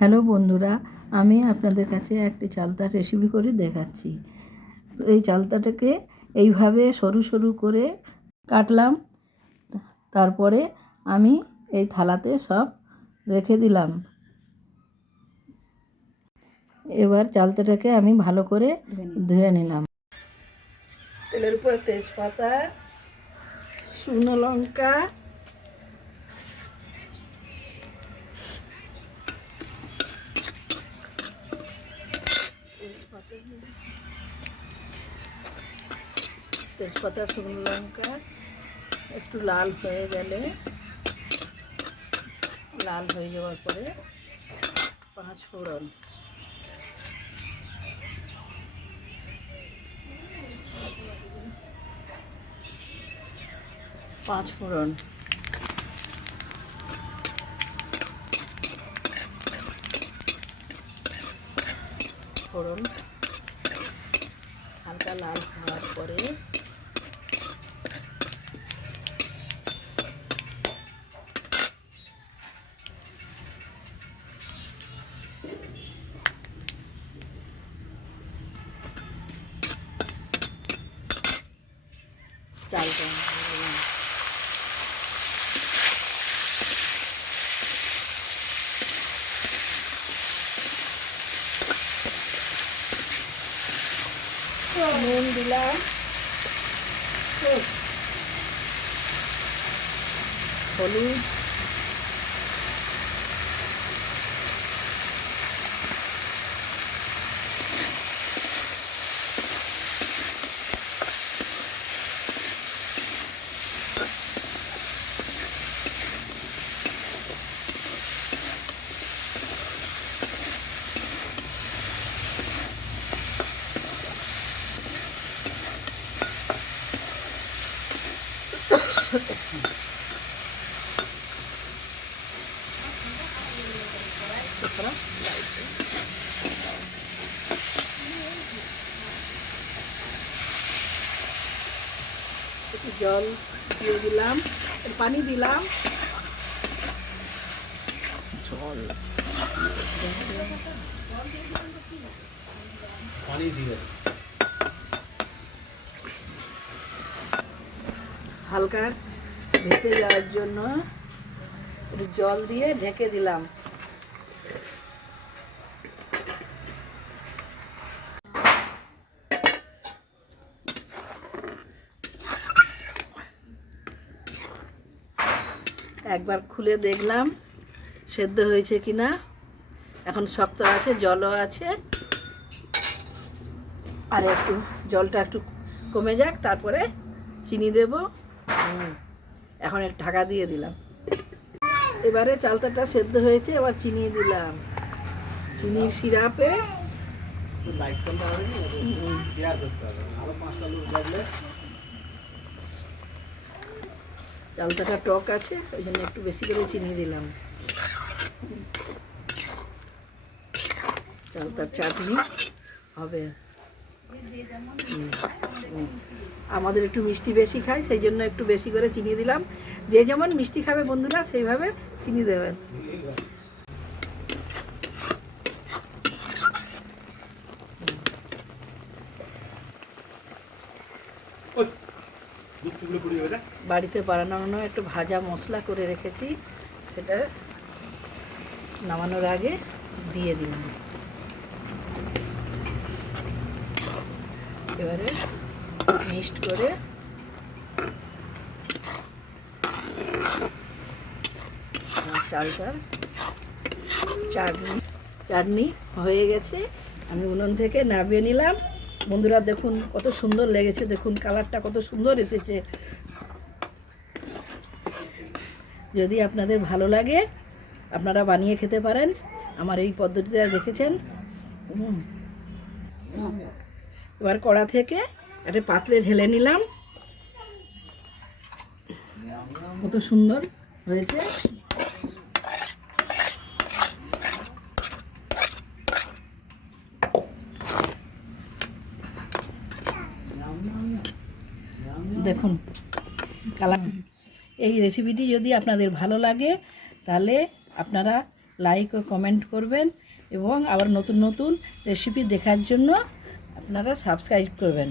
Hello বন্ধুরা, আমি আপনাদের কাছে একটি চালতার রেসিপি করে দেখাচ্ছি। এই চালতাটাকে এইভাবে সরু সরু করে কাটলাম, তারপরে আমি এই থালাতে সব রেখে দিলাম। এবার চালতাটাকে আমি ভালো করে ধুয়ে নিলাম। তেলের উপর তেজপাতা, শুকনো লঙ্কা, তেজপাতা শুকনো লঙ্কা একটু লাল হয়ে গেলে, লাল হয়ে যাওয়ার পরে পাঁচ ফোড়ন, ফোড়ন হালকা লাল হওয়ার পরে চালটা নুন দিলাম, হলুদ, একটু জল দিয়ে দিলাম, পানি দিলাম, জল পানি দিয়ে হালকা ভেপে যাওয়ার জন্য একটু জল দিয়ে ঢেকে দিলাম। একবার খুলে দেখলাম সেদ্ধ হয়েছে কিনা, এখন শক্ত আছে, জলও আছে, আর একটু জলটা একটু কমে যাক, তারপরে চিনি দেব। এখন একটু ঢাকা দিয়ে দিলাম। এবারে চালতাটা সেদ্ধ হয়েছে, এবার চিনি দিলাম। চিনির সিরাপে চালতাটা টক আছে, ওই জন্য একটু বেশি করে চিনি দিলাম। চালতার চাটনি হবে। আমাদের একটু মিষ্টি বেশি খাই, সেই জন্য একটু বেশি করে চিনি দিলাম। যে যেমন মিষ্টি খাবে বন্ধুরা সেইভাবে চিনি দেবেন। বাড়িতে বানানো একটু ভাজা মশলা করে রেখেছি, সেটা নামানোর আগে দিয়ে দিলাম। এবারে মিক্সড করে চালটার চাটনি হয়ে গেছে। আমি উনুন থেকে নামিয়ে নিলাম। বন্ধুরা দেখুন কত সুন্দর লেগেছে, দেখুন কালারটা কত সুন্দর এসেছে। যদি আপনাদের ভালো লাগে আপনারা বানিয়ে খেতে পারেন, আমার এই পদ্ধতিটা দেখেছেন। এবার কড়া থেকে একটা পাত্রে ঢেলে নিলাম, কত সুন্দর হয়েছে। দেখুন কালার। এই রেসিপিটি যদি আপনাদের ভালো লাগে তাহলে আপনারা লাইক ও কমেন্ট করবেন এবং আবার নতুন নতুন রেসিপি দেখার জন্য আপনারা সাবস্ক্রাইব করবেন।